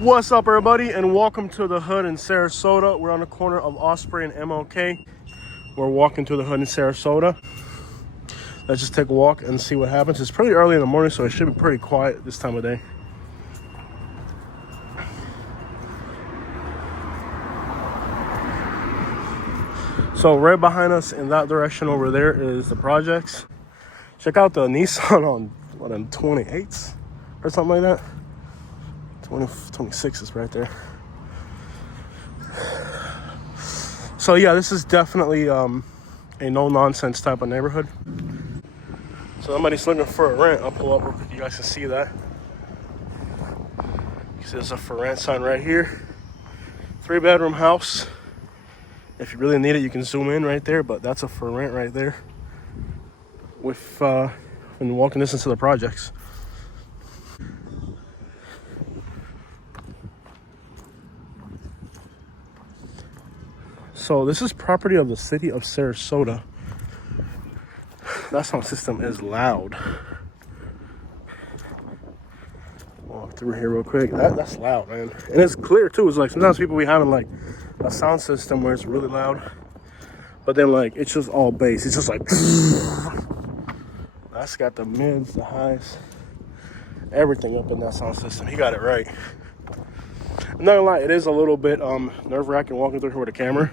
What's up, everybody, and welcome to the hood in Sarasota. We're on the corner of Osprey and MLK. We're walking to the hood in Sarasota. Let's just take a walk and see what happens. It's pretty early in the morning, so it should be pretty quiet this time of day. So right behind us in that direction over there is the projects. Check out the Nissan on 28s or something like that. 26 is right there. So yeah, this is definitely a no-nonsense type of neighborhood. So somebody's looking for a rent. I'll pull up real quick, you guys can see that. There's a for rent sign right here. 3-bedroom house. If you really need it, you can zoom in right there, but that's a for rent right there. With in walking distance to the projects. So this is property of the city of Sarasota. That sound system is loud. Walk through here real quick. That's loud, man. And it's clear too. It's like sometimes people be having like a sound system where it's really loud, but then like it's just all bass. It's just like that's got the mids, the highs, everything up in that sound system. He got it right. I'm not gonna lie, it is a little bit nerve-wracking walking through here with a camera.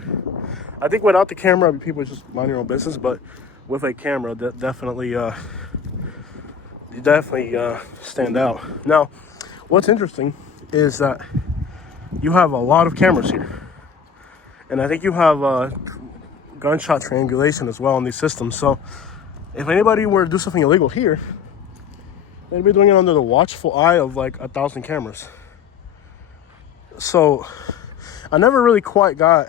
I think without the camera, people just mind your own business, but with a camera, that definitely you definitely stand out. Now, what's interesting is that you have a lot of cameras here, and I think you have gunshot triangulation as well in these systems. So, if anybody were to do something illegal here, they'd be doing it under the watchful eye of like 1,000 cameras. So I never really quite got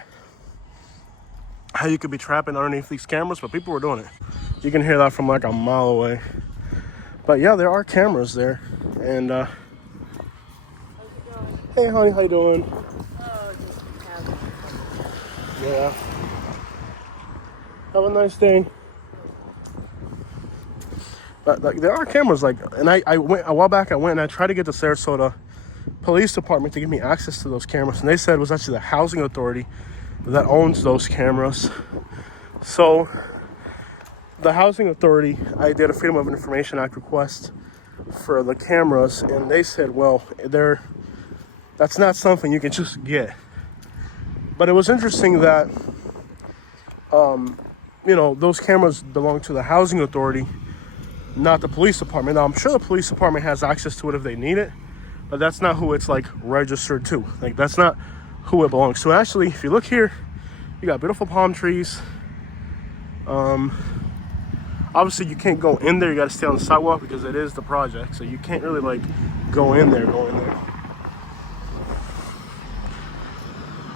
how you could be trapping underneath these cameras, but people were doing it. You can hear that from like a mile away. But yeah, there are cameras there. And hey honey, how you doing? Yeah. Have a nice day. But like there are cameras, like, and I went a while back, I went and I tried to get the Sarasota Police Department to give me access to those cameras, and they said it was actually the housing authority that owns those cameras. So the housing authority, I did a Freedom of Information Act request for the cameras, and they said, well, that's not something you can just get. But it was interesting that those cameras belong to the housing authority, not the police department. Now I'm sure the police department has access to it if they need it, but that's not who it's like registered to. Like that's not who it belongs to. Actually, if you look here, you got beautiful palm trees. Obviously you can't go in there, you got to stay on the sidewalk because it is the project, so you can't really like go in there.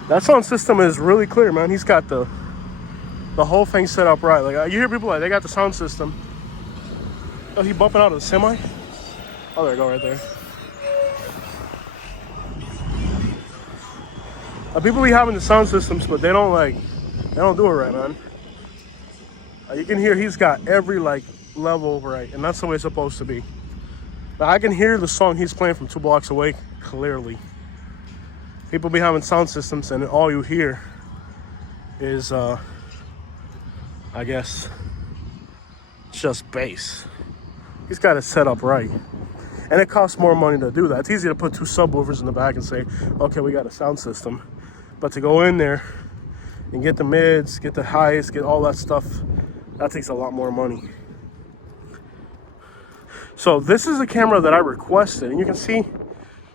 That sound system is really clear, man. He's got the whole thing set up right. Like you hear people like they got the sound system. Oh, he bumping out of the semi? Oh, there you go, right there. People be having the sound systems, but they don't do it right, man. You can hear he's got every like level right, and that's the way it's supposed to be. Now, I can hear the song he's playing from 2 blocks away clearly. People be having sound systems, and all you hear is, I guess, just bass. He's got it set up right. And it costs more money to do that. It's easy to put 2 subwoofers in the back and say, okay, we got a sound system. But to go in there and get the mids, get the highs, get all that stuff, that takes a lot more money. So this is a camera that I requested. And you can see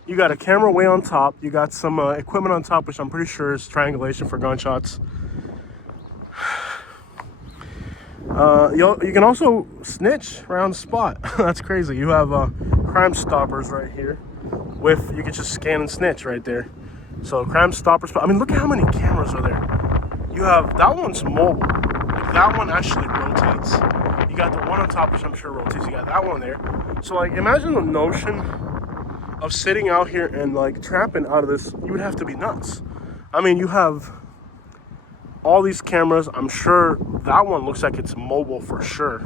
you got a camera way on top. You got some equipment on top, which I'm pretty sure is triangulation for gunshots. You can also snitch around the spot. That's crazy. You have Crime Stoppers right here. You can just scan and snitch right there. So Crime Stoppers. I mean, look at how many cameras are there. You have that one's mobile. Like, that one actually rotates. You got the one on top, which I'm sure rotates. You got that one there. So like, imagine the notion of sitting out here and like trapping out of this. You would have to be nuts. I mean, you have all these cameras. I'm sure that one looks like it's mobile for sure.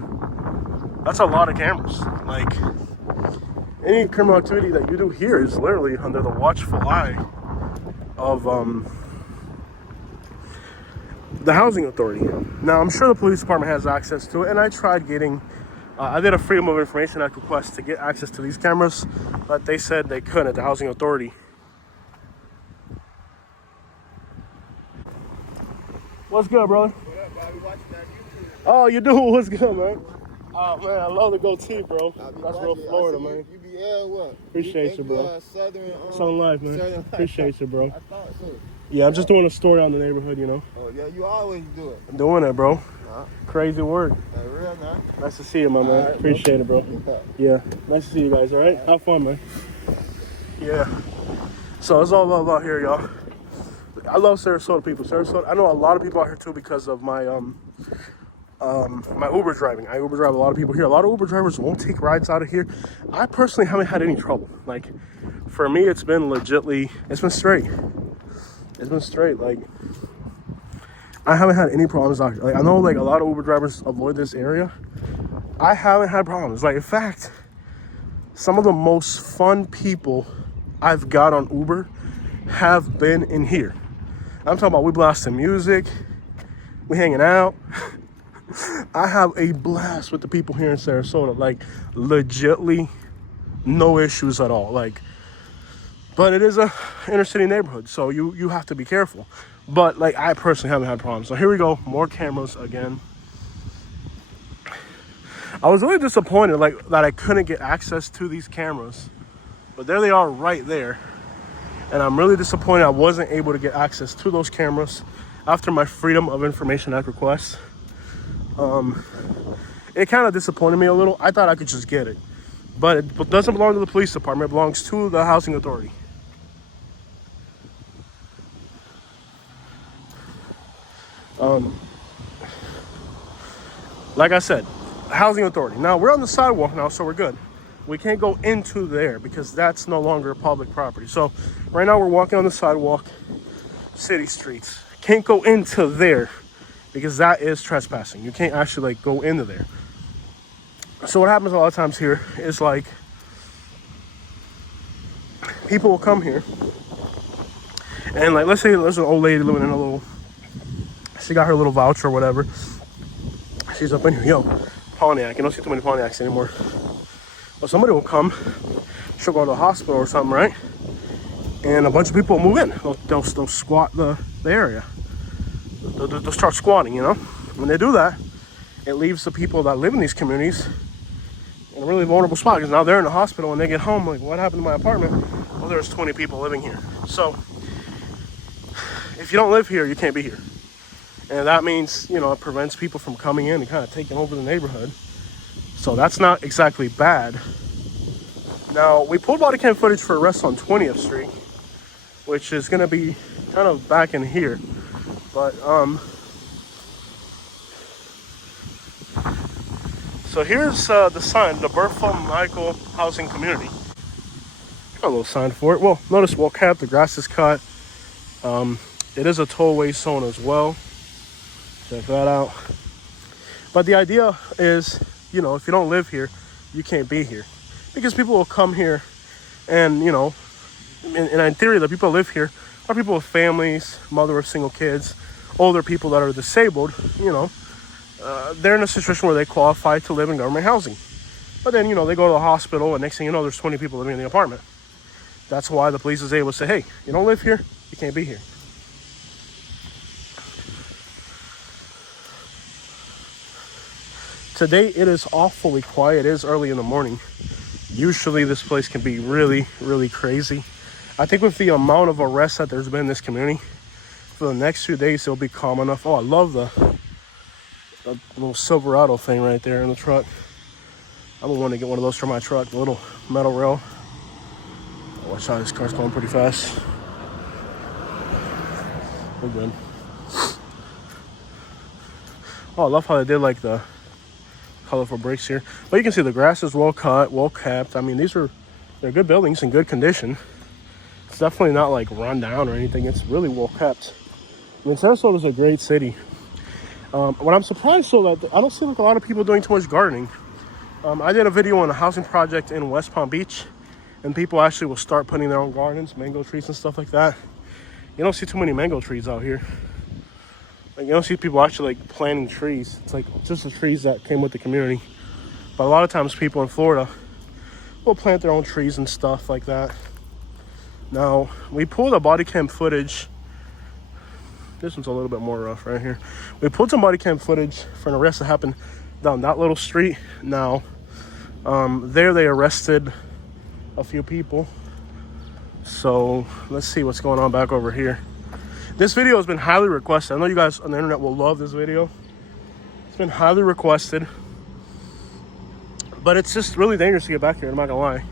That's a lot of cameras. Like, any criminal activity that you do here is literally under the watchful eye of the housing authority. Now, I'm sure the police department has access to it, and I tried getting, I did a Freedom of Information Act request to get access to these cameras, but they said they couldn't at the housing authority. What's good, brother? What up, Bobby? Watching that YouTube. Oh, you do? What's good, man? Oh, man, I love the goatee, bro. That's real Florida, man. You be what? Appreciate you, bro. Southern life, man. Southern life. Appreciate you, bro. I thought so. Yeah, I'm just doing a story on the neighborhood, you know. Oh, yeah, you always do it. I'm doing it, bro. Huh? Crazy work. Real now. Nice to see you, my man. Right, Appreciate it, bro. Yeah, nice to see you guys, all right? Have fun, man. Yeah. So it's all love out here, y'all. I love Sarasota people. Sarasota, I know a lot of people out here, too, because of my my Uber driving. I Uber drive a lot of people here. A lot of Uber drivers won't take rides out of here. I personally haven't had any trouble. Like, for me, it's been legitly, it's been straight. It's been straight. Like, I haven't had any problems out here. Like, I know, like, a lot of Uber drivers avoid this area. I haven't had problems. Like, in fact, some of the most fun people I've got on Uber have been in here. I'm talking about we blasting music, we hanging out. I have a blast with the people here in Sarasota. Like, legitly no issues at all. Like, but it is a inner city neighborhood, so you have to be careful. But like, I personally haven't had problems. So here we go, more cameras again. I was really disappointed like that I couldn't get access to these cameras, but there they are right there. And I'm really disappointed I wasn't able to get access to those cameras after my Freedom of Information Act request. It kind of disappointed me a little. I thought I could just get it, but it doesn't belong to the police department. It belongs to the housing authority. Like I said, housing authority. Now we're on the sidewalk now, so we're good. We can't go into there because that's no longer public property. So right now we're walking on the sidewalk, city streets. Can't go into there because that is trespassing. You can't actually like go into there. So what happens a lot of times here is like people will come here and like, let's say there's an old lady living in a little, she got her little voucher or whatever. She's up in here, yo, Pontiac. You don't see too many Pontiacs anymore. Well, somebody will come, she'll go to the hospital or something, right? And a bunch of people will move in. They'll squat the area. They'll start squatting, you know? When they do that, it leaves the people that live in these communities in a really vulnerable spot, because now they're in the hospital and they get home, like, what happened to my apartment? Well, there's 20 people living here. So, if you don't live here, you can't be here. And that means, you know, it prevents people from coming in and kind of taking over the neighborhood. So that's not exactly bad. Now, we pulled body cam footage for arrest on 20th Street, which is going to be kind of back in here. But, so here's the sign, the Bertha Michael Housing Community. Got a little sign for it. Well, notice well kept, the grass is cut. It is a tollway zone as well. Check that out. But the idea is, you know, if you don't live here, you can't be here. Because people will come here and, you know, in theory, the people that live here are people with families, mother of single kids, older people that are disabled, you know. They're in a situation where they qualify to live in government housing. But then, you know, they go to the hospital and next thing you know, there's 20 people living in the apartment. That's why the police is able to say, hey, you don't live here, you can't be here. Today it is awfully quiet. It is early in the morning. Usually this place can be really, really crazy. I think with the amount of arrests that there's been in this community, for the next few days it'll be calm enough. Oh, I love the little Silverado thing right there in the truck. I'm gonna want to get one of those for my truck, the little metal rail. Watch out, this car's going pretty fast. We're good. Oh, I love how they did like the colorful bricks here. But you can see the grass is well cut, well kept. I mean, they're good buildings in good condition. It's definitely not like run down or anything. It's really well kept. I mean, Sarasota is a great city. What I'm surprised though that I don't see like a lot of people doing too much gardening. I did a video on a housing project in West Palm Beach, and people actually will start putting their own gardens, mango trees and stuff like that. You don't see too many mango trees out here. Like, you don't see people actually like planting trees. It's like just the trees that came with the community. But a lot of times people in Florida will plant their own trees and stuff like that. Now, we pulled a body cam footage. This one's a little bit more rough right here. We pulled some body cam footage for an arrest that happened down that little street. Now, there they arrested a few people. So let's see what's going on back over here. This video has been highly requested. I know you guys on the internet will love this video. It's been highly requested, but it's just really dangerous to get back here, I'm not gonna lie.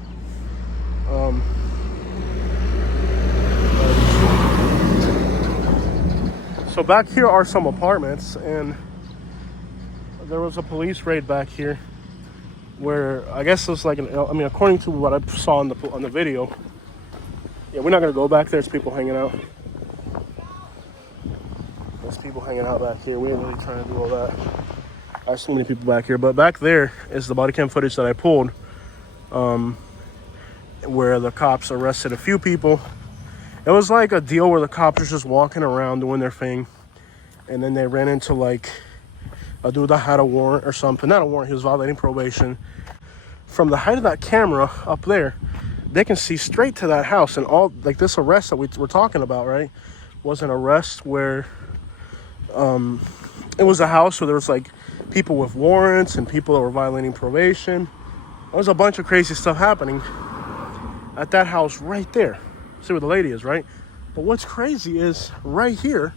So back here are some apartments, and there was a police raid back here where I guess it was like I mean, according to what I saw on the video. Yeah, we're not gonna go back there. There's people hanging out. There's people hanging out back here. We ain't really trying to do all that. There's so many people back here, but back there is the body cam footage that I pulled, where the cops arrested a few people. It was like a deal where the cops were just walking around doing their thing, and then they ran into like a dude that had a warrant or something. Not a warrant, he was violating probation. From the height of that camera up there, they can see straight to that house. And all like this arrest that we're talking about, right, was an arrest where it was a house where there was like people with warrants and people that were violating probation. There was a bunch of crazy stuff happening at that house right there. See where the lady is, right? But what's crazy is right here,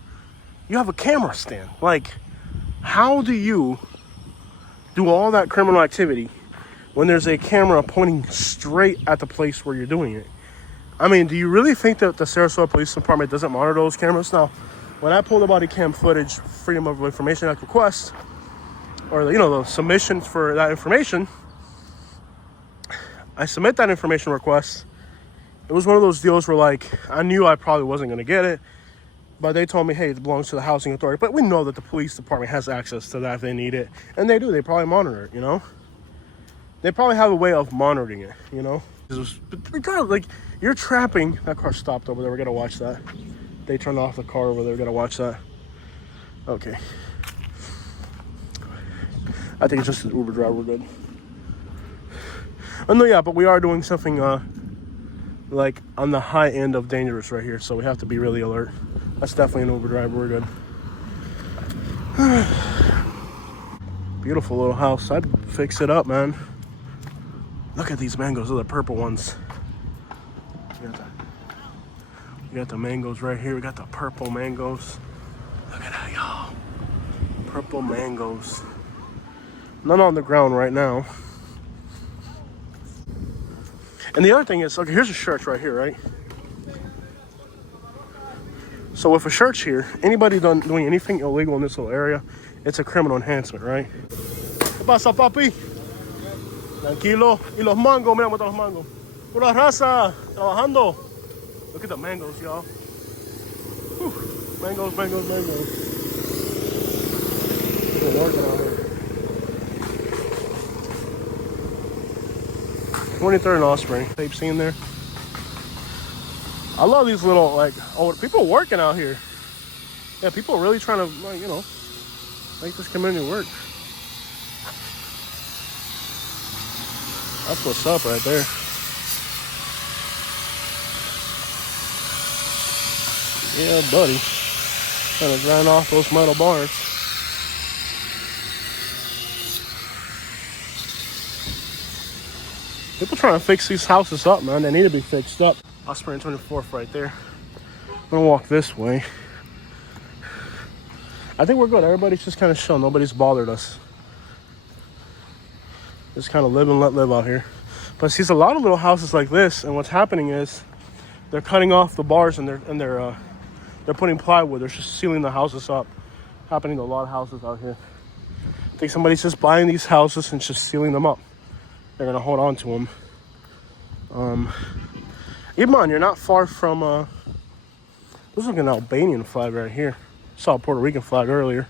you have a camera stand. Like, how do you do all that criminal activity when there's a camera pointing straight at the place where you're doing it? I mean, do you really think that the Sarasota Police Department doesn't monitor those cameras? Now, when I pull the body cam footage, Freedom of Information Act request, or the submission for that information, I submit that information request. It was one of those deals where, like, I knew I probably wasn't going to get it, but they told me, hey, it belongs to the housing authority. But we know that the police department has access to that if they need it, and they do. They probably monitor it, They probably have a way of monitoring it, But regardless, like, you're trapping. That car stopped over there. We got to watch that. They turned off the car over there. We got to watch that. Okay. I think it's just an Uber driver. We're good. Oh, no, yeah, but we are doing something, like, on the high end of dangerous right here, so we have to be really alert. That's definitely an Uber driver. We're good. Beautiful little house. I'd fix it up, man. Look at these mangoes. Those are the purple ones. We got the mangoes right here. We got the purple mangoes. Look at that, y'all. Purple mangoes. None on the ground right now. And the other thing is, okay, here's a church right here, right? So with a church here, anybody doing anything illegal in this little area, it's a criminal enhancement, right? ¿Qué pasa, papi? Tranquilo. Y los mangos, mira, los mangos. Pura raza, trabajando. Look at the mangoes, y'all. Whew. Mangoes, mangoes, mangoes. People working out here. 23rd and Osprey. Tape scene there. I love these little, like, people working out here. Yeah, people are really trying to, like, make this community work. That's what's up right there. Yeah, buddy. Trying to grind off those metal bars. People trying to fix these houses up, man. They need to be fixed up. Osprey and 24th right there. I'm gonna walk this way. I think we're good. Everybody's just kind of chill. Nobody's bothered us. Just kind of live and let live out here. But see, a lot of little houses like this, and what's happening is they're cutting off the bars and they're putting plywood. They're just sealing the houses up. Happening to a lot of houses out here. I think somebody's just buying these houses and just sealing them up. They're gonna hold on to them. Iman, you're not far from. This is like an Albanian flag right here. Saw a Puerto Rican flag earlier.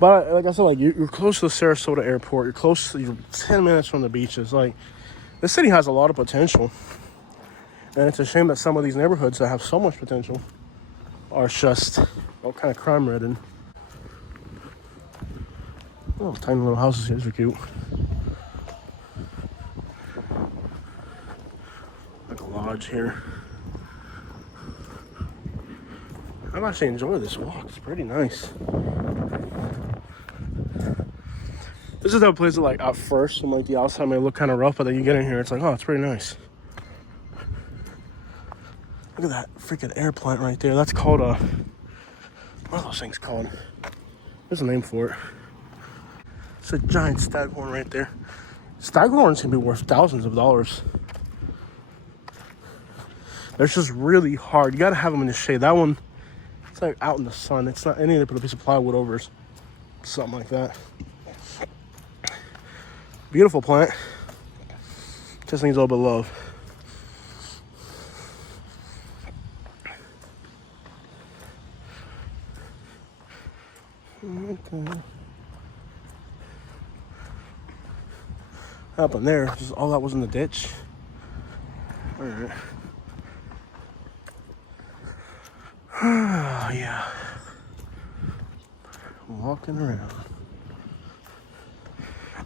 But like I said, like you're close to the Sarasota airport. You're 10 minutes from the beaches. Like this city has a lot of potential, and it's a shame that some of these neighborhoods that have so much potential are just all kind of crime ridden. Oh, tiny little houses here. These are cute. Like a lodge here. I'm actually enjoying this walk. It's pretty nice. This is that place that, like, at first, from like the outside, may look kind of rough, but then you get in here, it's like, oh, it's pretty nice. Look at that freaking air plant right there. That's called a. What are those things called? There's a name for it. It's a giant staghorn right there. Staghorns can be worth thousands of dollars. They're just really hard. You gotta have them in the shade. That one, it's like out in the sun. It's not any. They put a piece of plywood over it, something like that. Beautiful plant. Just needs a little bit of love. Okay. Up in there, just all that was in the ditch. All right. Oh, yeah. Walking around.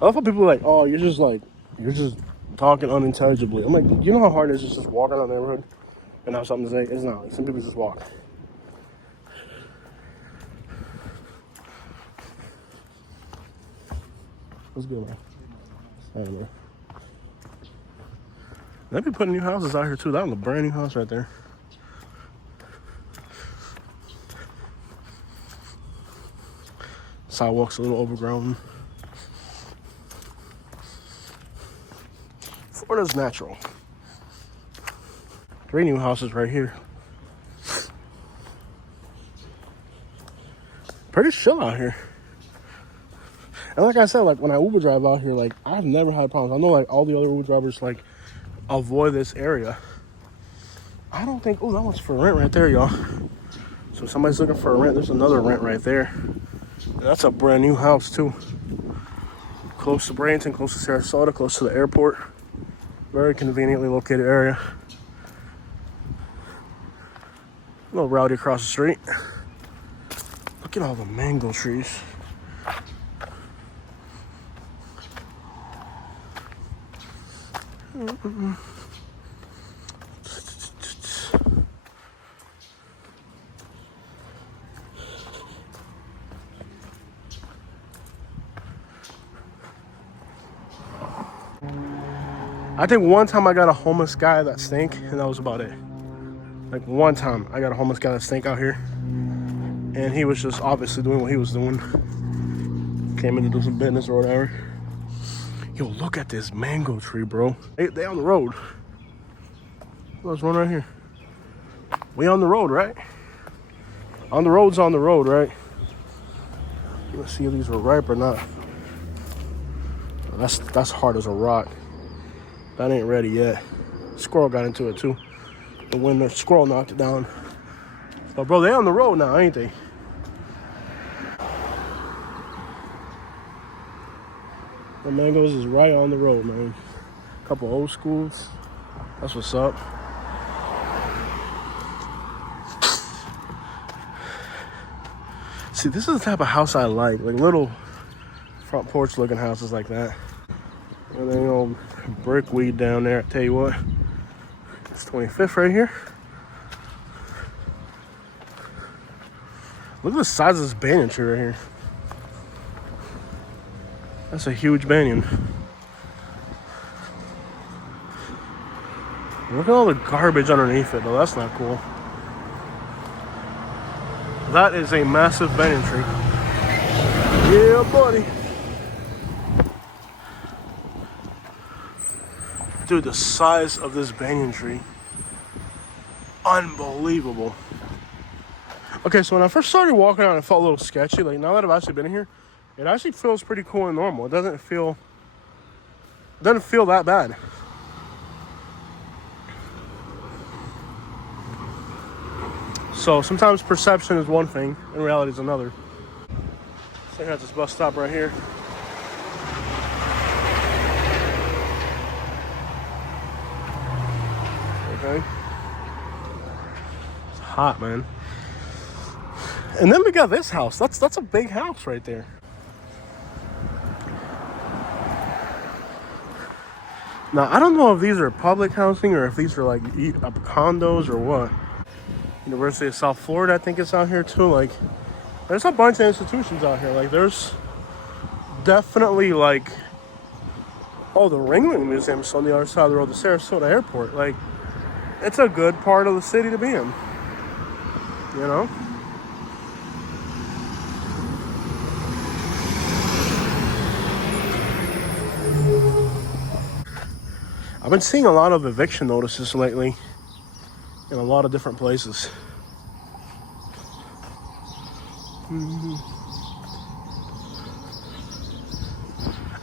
I love how people are like, oh, you're just talking unintelligibly. I'm like, you know how hard it is just walk around the neighborhood and have something to say? It's not. Some people just walk. What's good, man? Hey, man. They be putting new houses out here too. That was a brand new house right there. Sidewalk's a little overgrown. Florida's natural. 3 new houses right here. Pretty chill out here. And like I said, like when I Uber drive out here, like I've never had problems. I know like all the other Uber drivers like avoid this area. I don't think, oh, that one's for rent right there, y'all. So if somebody's looking for a rent, there's another rent right there. And that's a brand new house too. Close to Bradenton, close to Sarasota, close to the airport. Very conveniently located area. A little rowdy across the street. Look at all the mango trees. I think one time I got a homeless guy that stank, and that was about it. Like one time I got a homeless guy that stank out here, and he was just obviously doing what he was doing. Came in to do some business or whatever. Yo, look at this mango tree, bro. They on the road. Let's run right here. We on the road, right? On the road's on the road, right? Let's see if these were ripe or not. That's hard as a rock. That ain't ready yet. Squirrel got into it too. But when the squirrel knocked it down. But bro, they on the road now, ain't they? The mangoes is right on the road, man. A couple old schools. That's what's up. See, this is the type of house I like little front porch looking houses like that. And then old brick weed down there. I tell you what, it's 25th right here. Look at the size of this banyan tree right here. That's a huge banyan. Look at all the garbage underneath it, though. That's not cool. That is a massive banyan tree. Yeah, buddy. Dude, the size of this banyan tree. Unbelievable. Okay, so when I first started walking around, it felt a little sketchy. Like, now that I've actually been here, it actually feels pretty cool and normal. It doesn't feel that bad. So sometimes perception is one thing, and reality is another. Check out this bus stop right here. Okay. It's hot, man. And then we got this house. That's a big house right there. Now, I don't know if these are public housing or if these are like condos or what. University of South Florida, I think it's out here too. Like, there's a bunch of institutions out here. Like, there's definitely like, oh, the Ringling Museum's on the other side of the road, the Sarasota Airport. Like, it's a good part of the city to be in. You know? I've been seeing a lot of eviction notices lately in a lot of different places.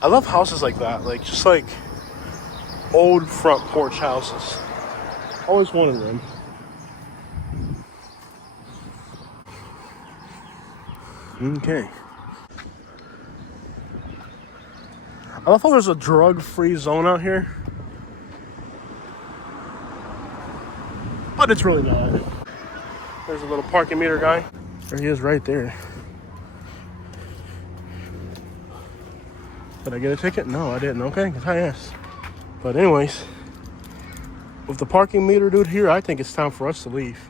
I love houses like that, like just like old front porch houses. Always wanted them. Okay. I love how there's a drug-free zone out here. But it's really not. There's a little parking meter guy. There he is right there. Did I get a ticket? No, I didn't. Okay, yes. But anyways, with the parking meter dude here, I think it's time for us to leave.